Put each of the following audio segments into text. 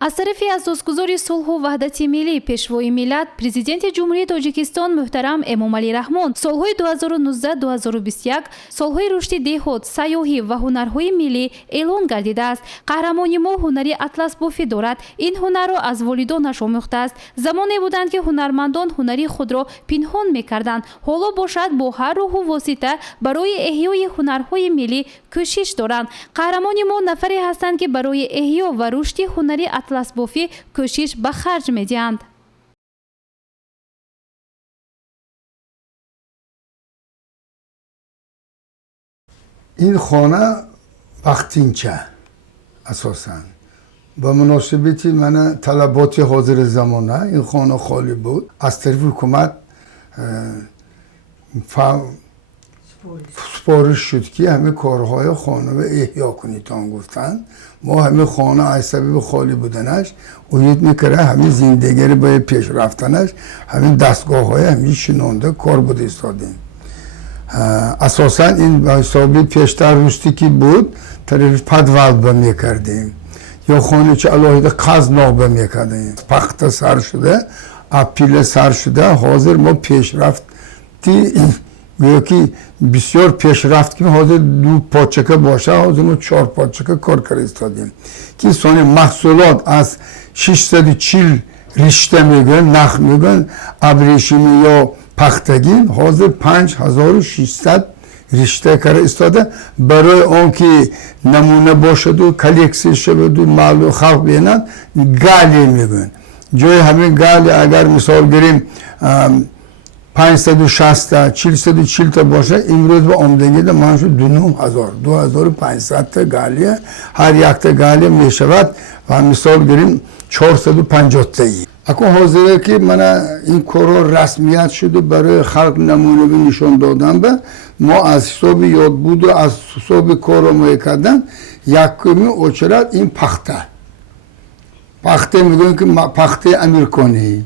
аз тарафи асосгузори сулҳу ваҳдати миллӣ пешвои миллат президенти ҷумҳурии тоҷикистон муҳтарам эмомалӣ раҳмон солҳои 2019-2021 солҳои рушди деҳот, сайёҳӣ ва ҳунарҳои миллӣ эълон гардидааст. қаҳрамони мо ҳунари атласбофӣ дорад. ин ҳунарро аз волидонаш омӯхтааст. замоне буданд ки ҳунармандон ҳунари худро пинҳон мекарданд. ҳоло бошад бо ҳар роҳу восита барои эҳёи ҳунарҳои миллӣ кӯшиш доранд. қаҳрамони мо нафаре ҳастанд ки барои эҳё ва рушди ҳунари атласбофӣ кӯшиш ба харҷ медиҳанд. این خانه وقتینچه اساساً با مناسبتی من طلبات حاضر زمانه این خانه خالی بود. از طرف حکومت سپارش شد که همه کارهای خانه و احیا کنیتان گفتن. ما همه خانه از سبب خالی بودنش امید میکره همه زندگی رو باید پیش رفتنش همه دستگاه های همه شنونده کار بود ایستادیم. اساسا این حسابی پیشتر روستی که بود طرف پدولد با میکردیم یا خانه چه علاهده قزناق با میکردیم. پخت سر شده اپیل سر شده حاضر ما پیشرفتی گویا که بسیار پیشرفت که حاضر 2 پاچکه باشه حاضر ما 4 پاچکه کار کرد استادیم که سانی محصولات از 640 رشته میگن نخ میگن ابریشمی یا پختگین حاضر 5600 رشته کرده استاده برای آن که نمونه باشد و کلکسی شود و معلوم خلق بینند گالی میگن جای همین گالی اگر مثال گیریم 560 440 تا باشه امروز با آمدنی ده منشو 2500 تا گالیه هر یک تا گالی میشود و مثال گیریم 450 تایی اکنون حاضره که من این کارا رسمیت شده برای خلق نمونه به نشان دادن به ما از حساب یاد بود و از حساب کارا میکردن یکمی اوچرد این پخته میگن که پخته امریکانی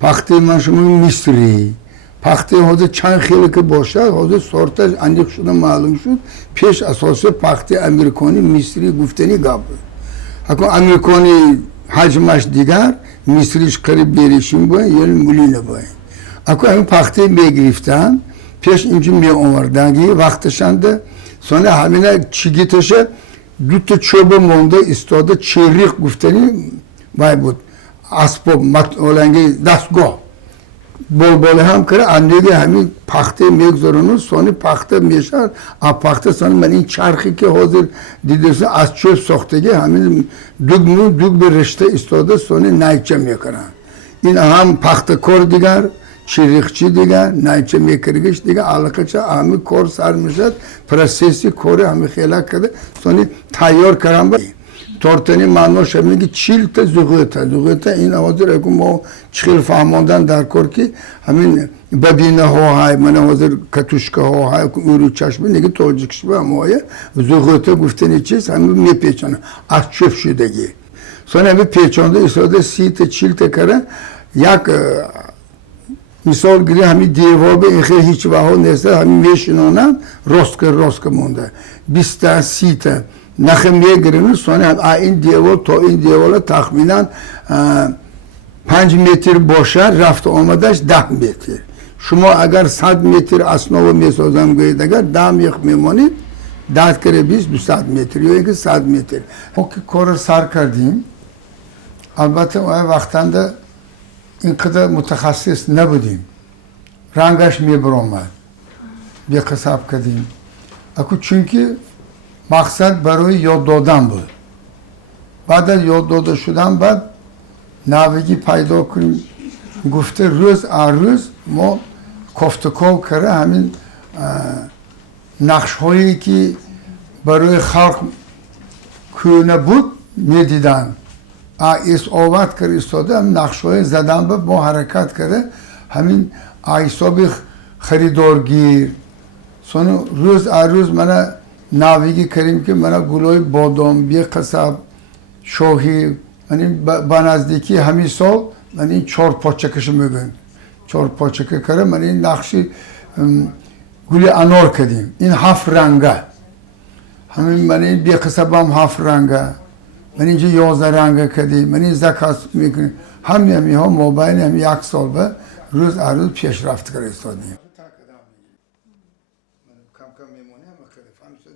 پخته من شما مصری پخته حاضر چند خیلی که باشه حاضر سارتش اندیق شده معلوم شد پیش اساس پخته امریکانی مصری گفتنی گاب اکنون امریکانی حجمش دیگر مصریش قریب بیریشیم باید یا مولینه باید اکنون همین پخته میگرفتن پیش اینجا می آوردن وقتشنده sonra همینه چیگیتشه 2 تا چوب مونده استاده چریق گفتنی باید بود اسباب اولنگی دستگاه بول هم کرده اندیگه همین پخته میگذارن و سانی پخته میشد اب پخته سانی من این چرخی که حاضر دیدرسن از چوب ساختگی همین دوگ به رشته استاده سانی نایچه میکنن این هم پخته کار دیگر چریخچی دیگر نایچه میکرگش دیگر علاقه چه همین کار سر میشد پروسسی کاری همین خیلی کرده سانی تیار کردن تارتنی معناش همینه که 40 تا زغوته این حاضر اگه ما چخیل فهماندن در کار که همین ببینه ها های من حاضر کتوشکه ها های اورو چشمه نگه تاجیکش به همه زغوته گفتنی چیز همین میپیچانه از چوب شدگی sonra همین پیچانده ایستاده 30 تا 40 تا کره یک مثال گیری همین دیوار به این خیلی هیچ وها نیسته همین میشنانن راست که مونده 20 تا 30 تا نخه میگیرن sonra این دیوار تا این دیوار تخمینا 5 متر باشه رفت آمدش 10 متر شما اگر 100 متر اسناب میسازم گوید اگر 10 میخ میمانید 10 کره 20 200 متر یا اینکه 100 متر ما که کار سر کردیم البته اون وقتنده اینقدر متخصص نبودیم رنگش میبرامد bir hesap کردیم اکو çünkü مقصد برای یاد دادن بود بعد از یاد داده شدن بعد نوگی پیدا کنیم گفته روز ما کافتکار کرده همین نقش هایی که برای خلق کونه بود میدیدن آوات کرده استاده هم نقش های زدن به ما حرکت کرده همین حساب خریدارگیر sonra روز من ناویگی کردیم که من گلای بادام بی قصب شاهی من با نزدیکی همین سال من این 4 پاچکش میگم 4 پاچکه کردم من این نقشی گل انار کردیم این 7 رنگه همین من این بی قصب هم 7 رنگه من اینجا 11 رنگ کردیم، من این زکات میکنیم. همه ها موبایل هم یک سال به روز پیشرفت کرده استادیم.